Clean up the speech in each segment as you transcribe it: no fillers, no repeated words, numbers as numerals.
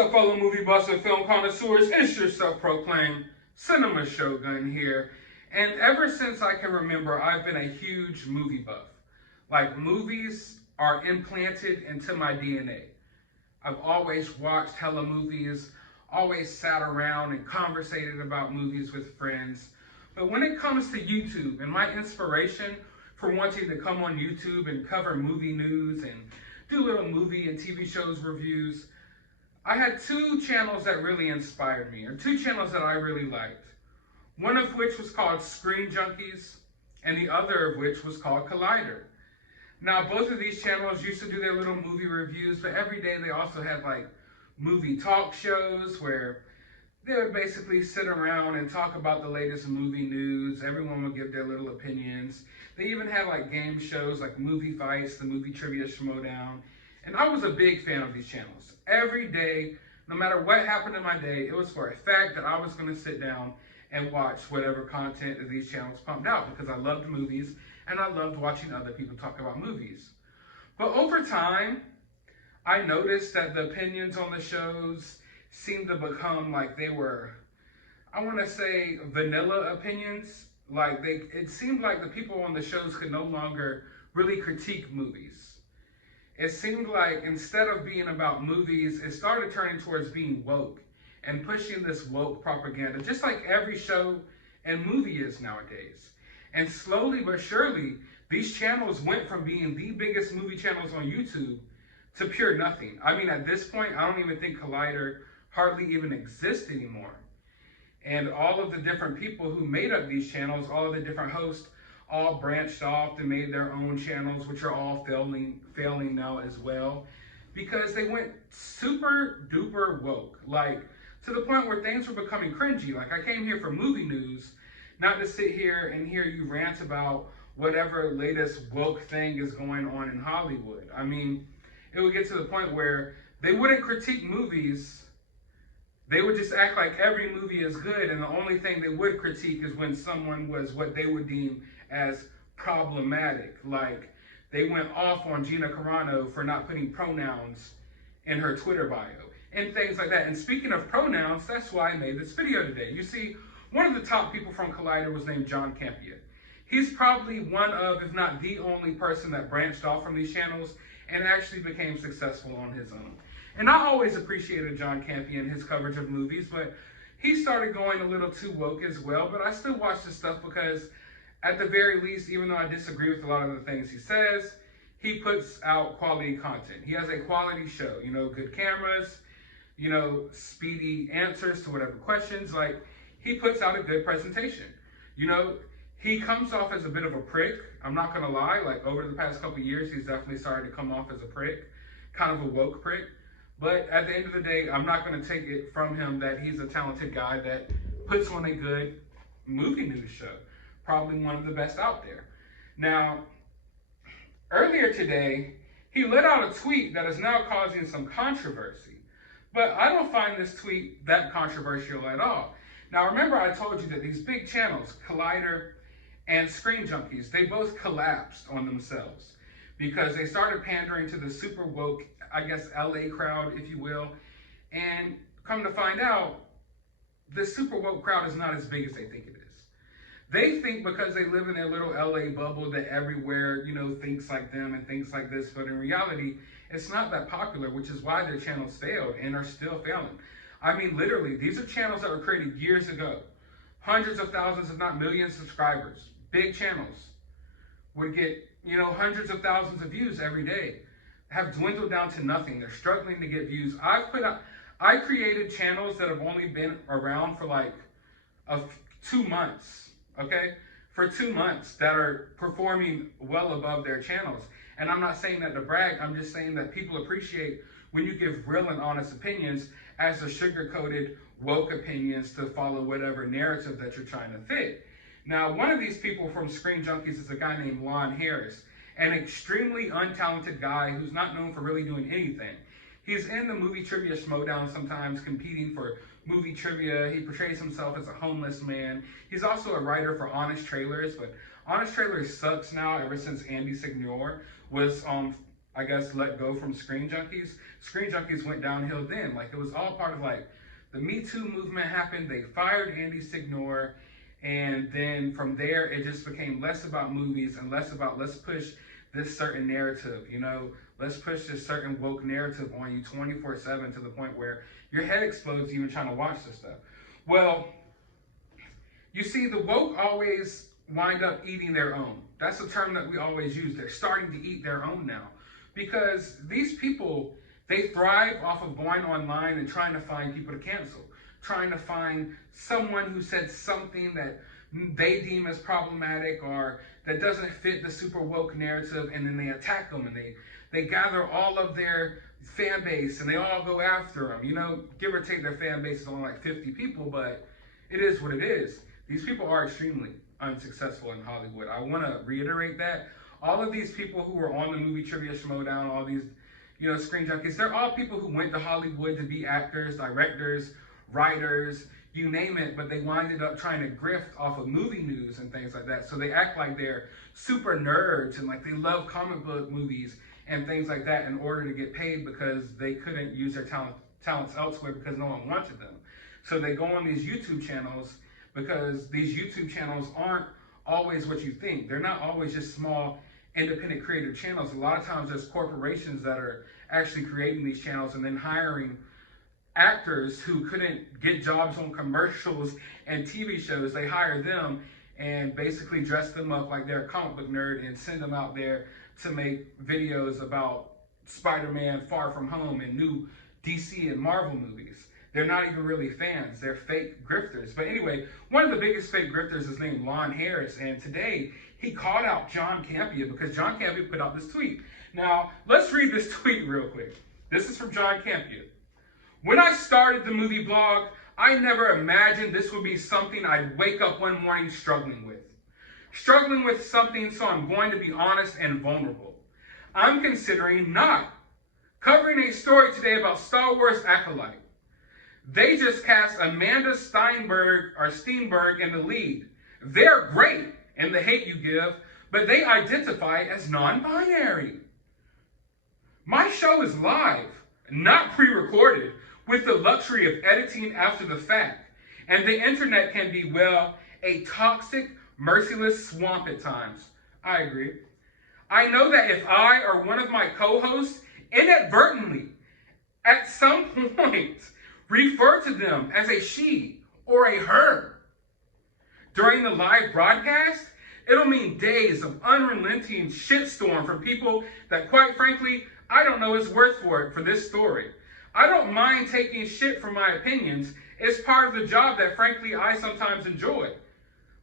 up, fellow movie buffs and film connoisseurs? It's your self-proclaimed cinema shogun here. And ever since I can remember, I've been a huge movie buff. Like, movies are implanted into my DNA. I've always watched hella movies, always sat around and conversated about movies with friends. But when it comes to YouTube and my inspiration for wanting to come on YouTube and cover movie news and do little movie and TV shows reviews, I had two channels that really inspired me, or two channels that I really liked. One of which was called Screen Junkies, and the other of which was called Collider. Now, both of these channels used to do their little movie reviews, but every day they also had like movie talk shows where they would basically sit around and talk about the latest movie news. Everyone would give their little opinions. They even had like game shows like Movie Fights, the movie trivia Schmoedown. And I was a big fan of these channels. Every day, no matter what happened in my day, it was for a fact that I was going to sit down and watch whatever content that these channels pumped out because I loved movies and I loved watching other people talk about movies. But over time, I noticed that the opinions on the shows seemed to become like they were, I want to say, vanilla opinions. Like it seemed like the people on the shows could no longer really critique movies. It seemed like instead of being about movies, it started turning towards being woke and pushing this woke propaganda, just like every show and movie is nowadays. And slowly but surely, these channels went from being the biggest movie channels on YouTube to pure nothing. I mean, at this point, I don't even think Collider hardly even exists anymore. And all of the different people who made up these channels, all of the different hosts, all branched off and made their own channels, which are all failing now as well, because they went super duper woke, like to the point where things were becoming cringy. Like, I came here for movie news, not to sit here and hear you rant about whatever latest woke thing is going on in Hollywood. I mean, it would get to the point where they wouldn't critique movies. They would just act like every movie is good, and the only thing they would critique is when someone was what they would deem as problematic. Like, they went off on Gina Carano for not putting pronouns in her Twitter bio and things like that. And speaking of pronouns, that's why I made this video today. You see, one of the top people from Collider was named Campea. He's probably one of, if not the only person that branched off from these channels and actually became successful on his own. And I always appreciated Campea and his coverage of movies, but he started going a little too woke as well. But I still watch his stuff because, at the very least, even though I disagree with a lot of the things he says, he puts out quality content. He has a quality show, you know, good cameras, you know, speedy answers to whatever questions. Like, he puts out a good presentation. You know, he comes off as a bit of a prick. I'm not going to lie. Like, over the past couple of years, he's definitely started to come off as a prick, kind of a woke prick. But at the end of the day, I'm not going to take it from him that he's a talented guy that puts on a good movie news show. Probably one of the best out there. Now, earlier today, he let out a tweet that is now causing some controversy. But I don't find this tweet that controversial at all. Now, remember I told you that these big channels, Collider and Screen Junkies, they both collapsed on themselves because they started pandering to the super woke, I guess, LA crowd, if you will. And come to find out, the super woke crowd is not as big as they think it is. They think because they live in their little LA bubble that everywhere, you know, thinks like them and thinks like this. But in reality, it's not that popular, which is why their channels failed and are still failing. I mean, literally, these are channels that were created years ago. Hundreds of thousands, if not millions, subscribers. Big channels would get, you know, hundreds of thousands of views every day. Have dwindled down to nothing. They're struggling to get views. I created channels that have only been around for like 2 months. Okay, for 2 months that are performing well above their channels. And I'm not saying that to brag, I'm just saying that people appreciate when you give real and honest opinions as the sugar-coated woke opinions to follow whatever narrative that you're trying to fit. Now, one of these people from Screen Junkies is a guy named Lon Harris, an extremely untalented guy who's not known for really doing anything. He's in the movie trivia Schmoedown sometimes, competing for movie trivia. He portrays himself as a homeless man. He's also a writer for Honest Trailers, but Honest Trailers sucks now ever since Andy Signor was, I guess, let go from Screen Junkies. Screen Junkies went downhill then. Like, it was all part of, like, the Me Too movement happened. They fired Andy Signore. And then from there, it just became less about movies and less about, let's push this certain narrative, you know, let's push this certain woke narrative on you 24/7 to the point where your head explodes even trying to watch this stuff. Well, you see, the woke always wind up eating their own. That's a term that we always use. They're starting to eat their own now, because these people, they thrive off of going online and trying to find people to cancel, trying to find someone who said something that they deem as problematic or that doesn't fit the super woke narrative, and then they attack them, and they gather all of their fan base and they all go after them. You know, give or take, their fan base is only like 50 people, but it is what it is. These people are extremely unsuccessful in Hollywood. I want to reiterate that. All of these people who were on the movie Trivia Schmoedown, all these, you know, Screen Junkies, they're all people who went to Hollywood to be actors, directors, writers, you name it, but they winded up trying to grift off of movie news and things like that. So they act like they're super nerds and like they love comic book movies and things like that in order to get paid, because they couldn't use their talents elsewhere because no one wanted them. So they go on these YouTube channels, because these YouTube channels aren't always what you think. They're not always just small independent creator channels. A lot of times there's corporations that are actually creating these channels and then hiring actors who couldn't get jobs on commercials and TV shows. They hire them and basically dress them up like they're a comic book nerd and send them out there to make videos about Spider-Man Far From Home and new DC and Marvel movies. They're not even really fans. They're fake grifters. But anyway, one of the biggest fake grifters is named Lon Harris. And today, he called out John Campea because John Campea put out this tweet. Now, let's read this tweet real quick. This is from John Campea. When I started the movie blog, I never imagined this would be something I'd wake up one morning struggling with. Struggling with something, so I'm going to be honest and vulnerable. I'm considering not covering a story today about Star Wars Acolyte. They just cast Amanda Steinberg in the lead. They're great in The Hate U Give, but they identify as non-binary. My show is live, not pre-recorded, with the luxury of editing after the fact. And the internet can be, well, a toxic, merciless swamp at times. I agree. I know that if I or one of my co-hosts inadvertently, at some point, refer to them as a she or a her during the live broadcast, it'll mean days of unrelenting shitstorm from people that, quite frankly, I don't know is worth for this story. I don't mind taking shit for my opinions. It's part of the job that, frankly, I sometimes enjoy.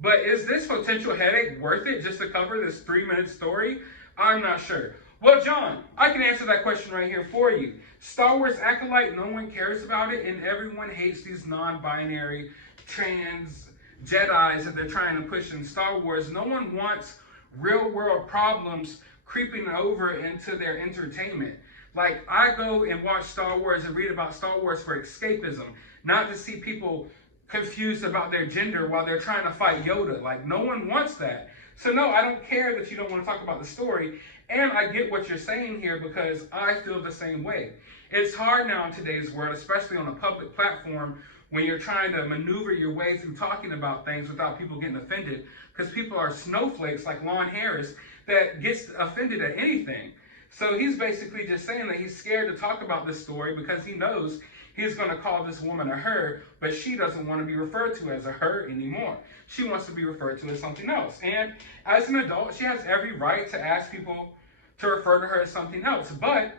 But is this potential headache worth it just to cover this 3-minute story? I'm not sure. Well, John, I can answer that question right here for you. Star Wars Acolyte, no one cares about it, and everyone hates these non-binary trans Jedis that they're trying to push in Star Wars. No one wants real-world problems creeping over into their entertainment. Like, I go and watch Star Wars and read about Star Wars for escapism, not to see people confused about their gender while they're trying to fight Yoda. Like, no one wants that. So no, I don't care that you don't want to talk about the story. And I get what you're saying here, because I feel the same way. It's hard now in today's world, especially on a public platform, when you're trying to maneuver your way through talking about things without people getting offended, because people are snowflakes like Lon Harris that gets offended at anything. So he's basically just saying that he's scared to talk about this story because he knows he's going to call this woman a her, but she doesn't want to be referred to as a her anymore. She wants to be referred to as something else. And as an adult, she has every right to ask people to refer to her as something else. But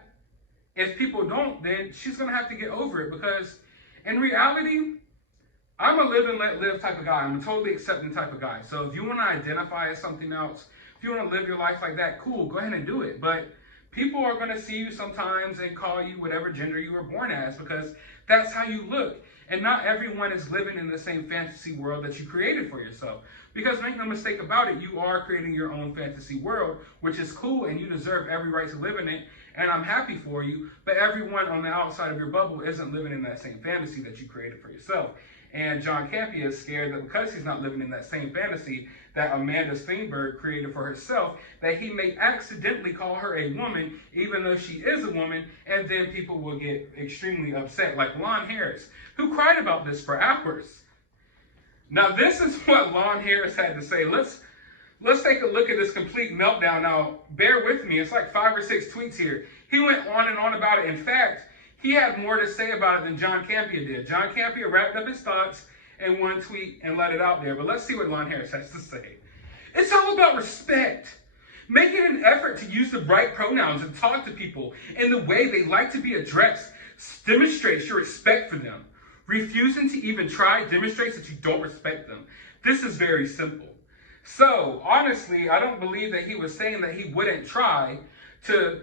if people don't, then she's going to have to get over it, because in reality, I'm a live and let live type of guy. I'm a totally accepting type of guy. So if you want to identify as something else, if you want to live your life like that, cool, go ahead and do it. But people are going to see you sometimes and call you whatever gender you were born as, because that's how you look. And not everyone is living in the same fantasy world that you created for yourself. Because make no mistake about it, you are creating your own fantasy world, which is cool, and you deserve every right to live in it. and I'm happy for you, but everyone on the outside of your bubble isn't living in that same fantasy that you created for yourself. And John Campea is scared that because he's not living in that same fantasy that Amanda Steinberg created for herself, that he may accidentally call her a woman, even though she is a woman, and then people will get extremely upset, like Lon Harris, who cried about this for hours. Now, this is what Lon Harris had to say. Let's take a look at this complete meltdown. Now, bear with me. It's like 5 or 6 tweets here. He went on and on about it. In fact, he had more to say about it than John Campea did. John Campea wrapped up his thoughts in one tweet and let it out there. But let's see what Lon Harris has to say. It's all about respect. Making an effort to use the right pronouns and talk to people in the way they like to be addressed demonstrates your respect for them. Refusing to even try demonstrates that you don't respect them. This is very simple. So, honestly, I don't believe that he was saying that he wouldn't try to,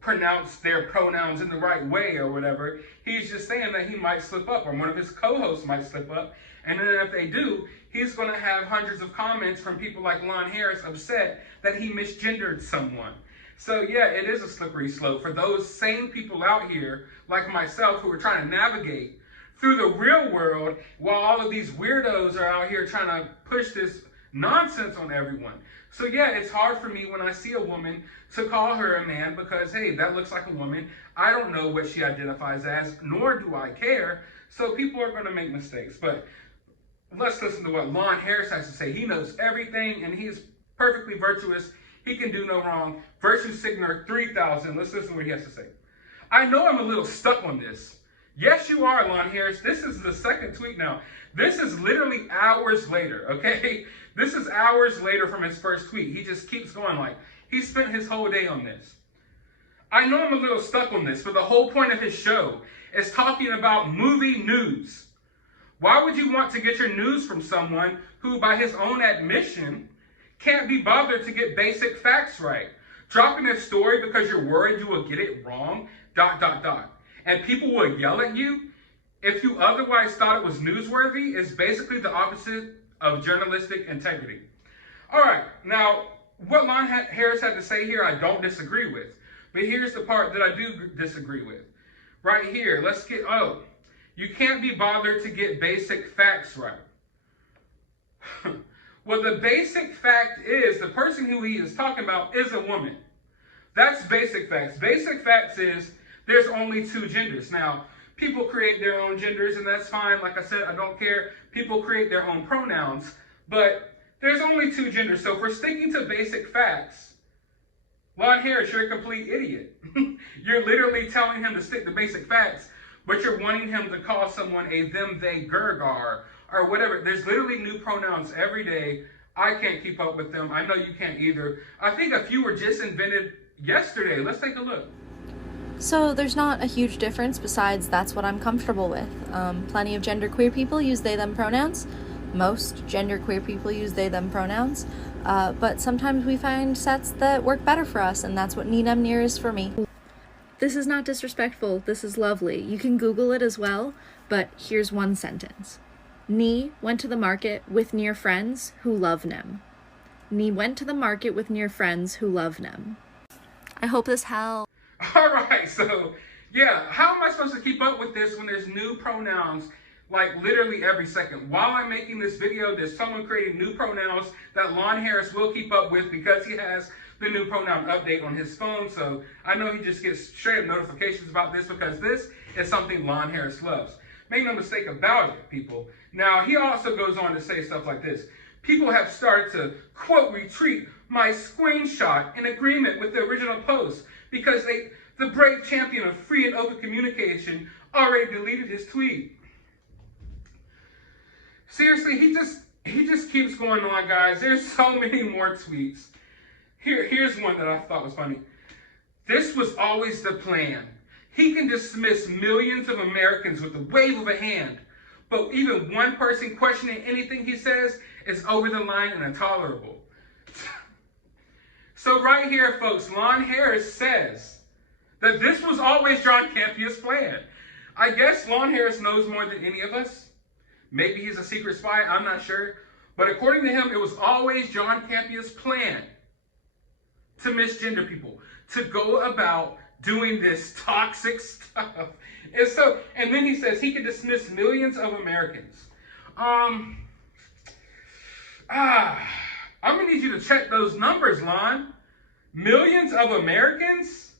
pronounce their pronouns in the right way or whatever. He's just saying that he might slip up, or one of his co-hosts might slip up. And then if they do, he's going to have hundreds of comments from people like Lon Harris upset that he misgendered someone. So yeah, it is a slippery slope for those same people out here, like myself, who are trying to navigate through the real world while all of these weirdos are out here trying to push this nonsense on everyone. So yeah, it's hard for me when I see a woman to call her a man because, hey, that looks like a woman. I don't know what she identifies as, nor do I care. So people are going to make mistakes. But let's listen to what Lon Harris has to say. He knows everything, and he's perfectly virtuous. He can do no wrong. Virtue Signer 3000. Let's listen to what he has to say. I know I'm a little stuck on this. Yes, you are, Lon Harris. This is the second tweet now. This is literally hours later, okay? This is hours later from his first tweet. He just keeps going like, he spent his whole day on this. I know I'm a little stuck on this, but the whole point of his show is talking about movie news. Why would you want to get your news from someone who, by his own admission, can't be bothered to get basic facts right? Dropping a story because you're worried you will get it wrong, ... And people will yell at you if you otherwise thought it was newsworthy is basically the opposite of journalistic integrity. All right, now, what Lon Harris had to say here, I don't disagree with. But here's the part that I do disagree with. Right here, you can't be bothered to get basic facts right. Well, the basic fact is the person who he is talking about is a woman. That's basic facts. Basic facts is there's only 2 genders. Now, people create their own genders, and that's fine. Like I said, I don't care. People create their own pronouns, but there's only 2 genders. So if we're sticking to basic facts, Lon Harris, you're a complete idiot. You're literally telling him to stick to basic facts, but you're wanting him to call someone a them, they, gergar, or whatever. There's literally new pronouns every day. I can't keep up with them. I know you can't either. I think a few were just invented yesterday. Let's take a look. So there's not a huge difference besides that's what I'm comfortable with. Plenty of genderqueer people use they, them pronouns. Most genderqueer people use they, them pronouns. But sometimes we find sets that work better for us, and that's what ni, nem, near is for me. This is not disrespectful. This is lovely. You can Google it as well, but here's one sentence. Ni went to the market with near friends who love nem. Ni went to the market with near friends who love nem. I hope this helps. All right, so yeah, how am I supposed to keep up with this when there's new pronouns like literally every second? While I'm making this video, there's someone creating new pronouns that Lon Harris will keep up with because he has the new pronoun update on his phone. So I know he just gets straight up notifications about this because this is something Lon Harris loves. Make no mistake about it, people. Now, he also goes on to say stuff like this. People have started to, quote, retweet my screenshot in agreement with the original post because the brave champion of free and open communication already deleted his tweet. Seriously, he just keeps going on, guys. There's so many more tweets. Here's one that I thought was funny. This was always the plan. He can dismiss millions of Americans with a wave of a hand, but even one person questioning anything he says is over the line and intolerable. So right here, folks, Lon Harris says that this was always John Campea's plan. I guess Lon Harris knows more than any of us. Maybe he's a secret spy, I'm not sure. But according to him, it was always John Campea's plan to misgender people, to go about doing this toxic stuff. And then he says he can dismiss millions of Americans. I'm gonna need you to check those numbers, Lon. Millions of Americans?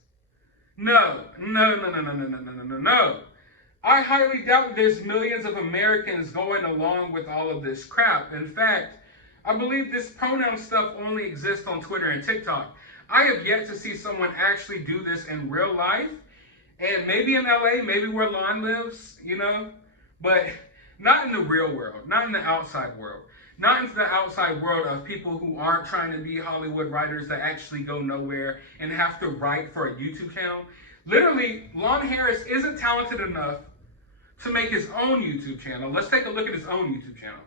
No. I highly doubt there's millions of Americans going along with all of this crap. In fact, I believe this pronoun stuff only exists on Twitter and TikTok. I have yet to see someone actually do this in real life. And maybe in LA, maybe where Lon lives, but not in the real world, not in the outside world. Not into the outside world of people who aren't trying to be Hollywood writers that actually go nowhere and have to write for a YouTube channel. Literally, Lon Harris isn't talented enough to make his own YouTube channel. Let's take a look at his own YouTube channel.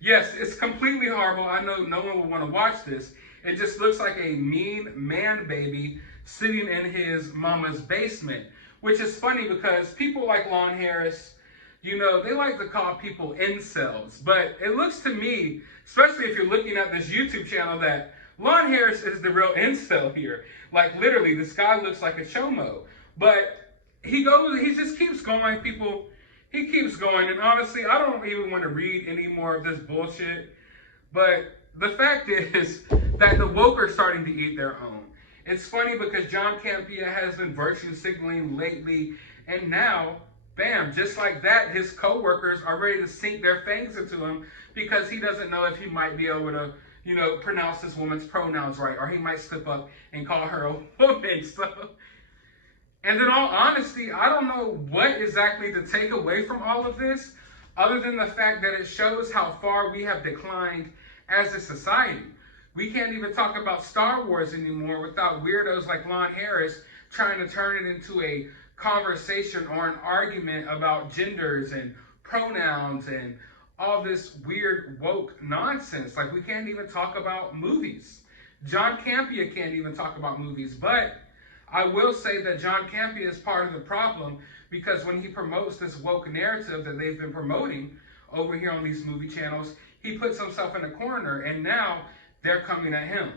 Yes, it's completely horrible. I know no one will want to watch this. It just looks like a mean man baby sitting in his mama's basement, which is funny because people like Lon Harris, they like to call people incels. But it looks to me, especially if you're looking at this YouTube channel, that Lon Harris is the real incel here. Like literally, this guy looks like a chomo. But he just keeps going, people. He keeps going. And honestly, I don't even want to read any more of this bullshit. But the fact is that the woke are starting to eat their own. It's funny because John Campea has been virtue signaling lately, and now, bam, just like that, his co-workers are ready to sink their fangs into him because he doesn't know if he might be able to, pronounce this woman's pronouns right, or he might slip up and call her a woman. So, and in all honesty, I don't know what exactly to take away from all of this, other than the fact that it shows how far we have declined as a society. We can't even talk about Star Wars anymore without weirdos like Lon Harris trying to turn it into a conversation or an argument about genders and pronouns and all this weird woke nonsense. Like, we can't even talk about movies. John Campea can't even talk about movies. But I will say that John Campea is part of the problem, because when he promotes this woke narrative that they've been promoting over here on these movie channels, he puts himself in a corner, and now they're coming at him.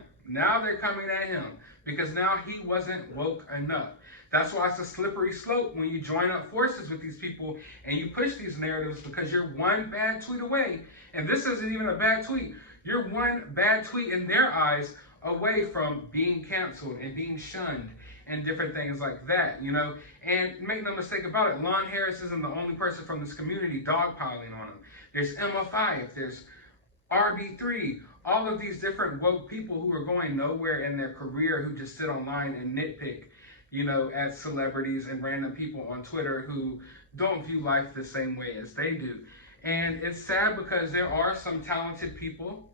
Because now he wasn't woke enough. That's why it's a slippery slope when you join up forces with these people and you push these narratives, because you're one bad tweet away. And this isn't even a bad tweet. You're one bad tweet in their eyes away from being canceled and being shunned and different things like that, And make no mistake about it, Lon Harris isn't the only person from this community dogpiling on him. There's Emma5, there's RB3, all of these different woke people who are going nowhere in their career, who just sit online and nitpick, at celebrities and random people on Twitter who don't view life the same way as they do. And it's sad because there are some talented people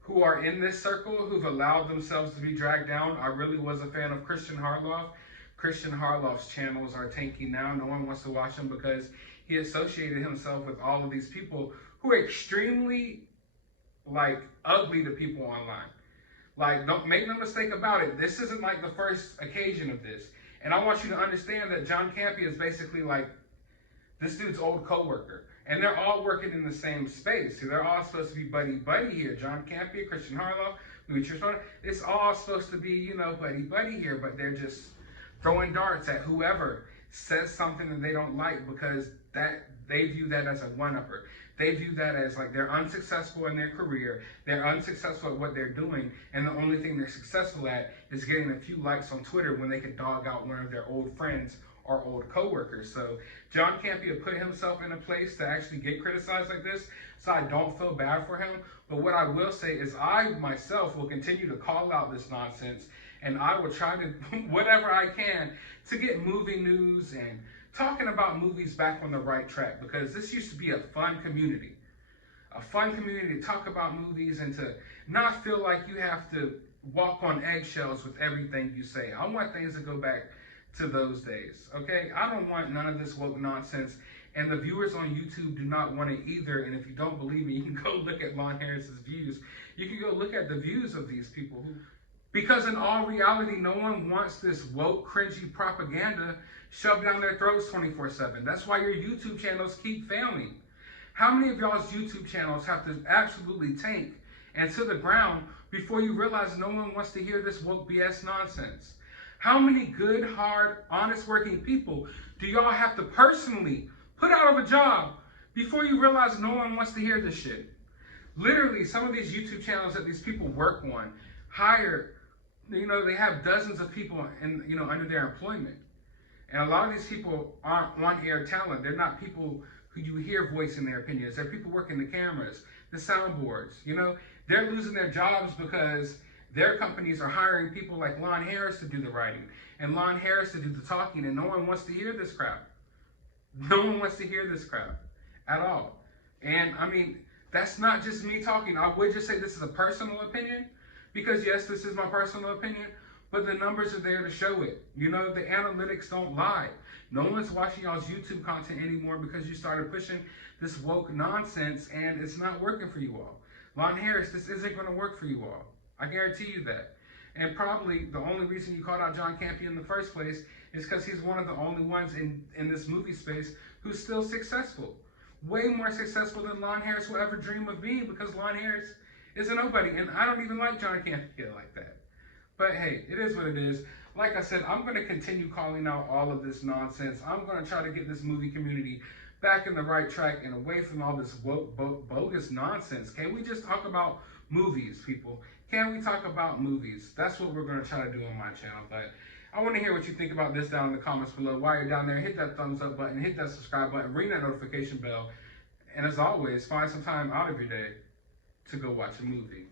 who are in this circle who've allowed themselves to be dragged down. I really was a fan of Christian Harloff. Christian Harloff's channels are tanking now. No one wants to watch him because he associated himself with all of these people who are extremely ugly to people online. Don't make no mistake about it. This isn't like the first occasion of this. And I want you to understand that John Campea is basically like this dude's old co-worker. And they're all working in the same space. So they're all supposed to be buddy-buddy here. John Campea, Christian Harloff, it's all supposed to be, buddy-buddy here. But they're just throwing darts at whoever says something that they don't like, because they view that as a one-upper. They view that as they're unsuccessful in their career, they're unsuccessful at what they're doing, and the only thing they're successful at is getting a few likes on Twitter when they could dog out one of their old friends or old co-workers. So John Campea put himself in a place to actually get criticized like this, so I don't feel bad for him. But what I will say is I myself will continue to call out this nonsense, and I will try to whatever I can to get movie news and talking about movies back on the right track, because this used to be a fun community to talk about movies and to not feel like you have to walk on eggshells with everything you say. I want things to go back to those days, okay? I don't want none of this woke nonsense, and the viewers on YouTube do not want it either. And if you don't believe me, you can go look at Lon Harris's views. You can go look at the views of these people because in all reality, no one wants this woke, cringy propaganda shoved down their throats 24/7. That's why your YouTube channels keep failing. How many of y'all's YouTube channels have to absolutely tank and to the ground before you realize no one wants to hear this woke BS nonsense? How many good, hard, honest working people do y'all have to personally put out of a job before you realize no one wants to hear this shit? Literally, some of these YouTube channels that these people work on hire, they have dozens of people under their employment. And a lot of these people aren't on-air talent. They're not people who you hear voicing their opinions. They're people working the cameras, the soundboards. They're losing their jobs because their companies are hiring people like Lon Harris to do the writing and Lon Harris to do the talking, and no one wants to hear this crap. No one wants to hear this crap at all. And I mean, that's not just me talking. I would just say this is a personal opinion, because yes, this is my personal opinion, but the numbers are there to show it. The analytics don't lie. No one's watching y'all's YouTube content anymore because you started pushing this woke nonsense, and it's not working for you all. Lon Harris, this isn't going to work for you all. I guarantee you that. And probably the only reason you called out John Campea in the first place is because he's one of the only ones in this movie space who's still successful. Way more successful than Lon Harris will ever dream of being, because Lon Harris is a nobody. And I don't even like John Campea like that. But hey, it is what it is. Like I said, I'm going to continue calling out all of this nonsense. I'm going to try to get this movie community back in the right track and away from all this bogus nonsense. Can we just talk about movies, people? Can we talk about movies? That's what we're going to try to do on my channel. But I want to hear what you think about this down in the comments below. While you're down there, hit that thumbs up button, hit that subscribe button, ring that notification bell. And as always, find some time out of your day to go watch a movie.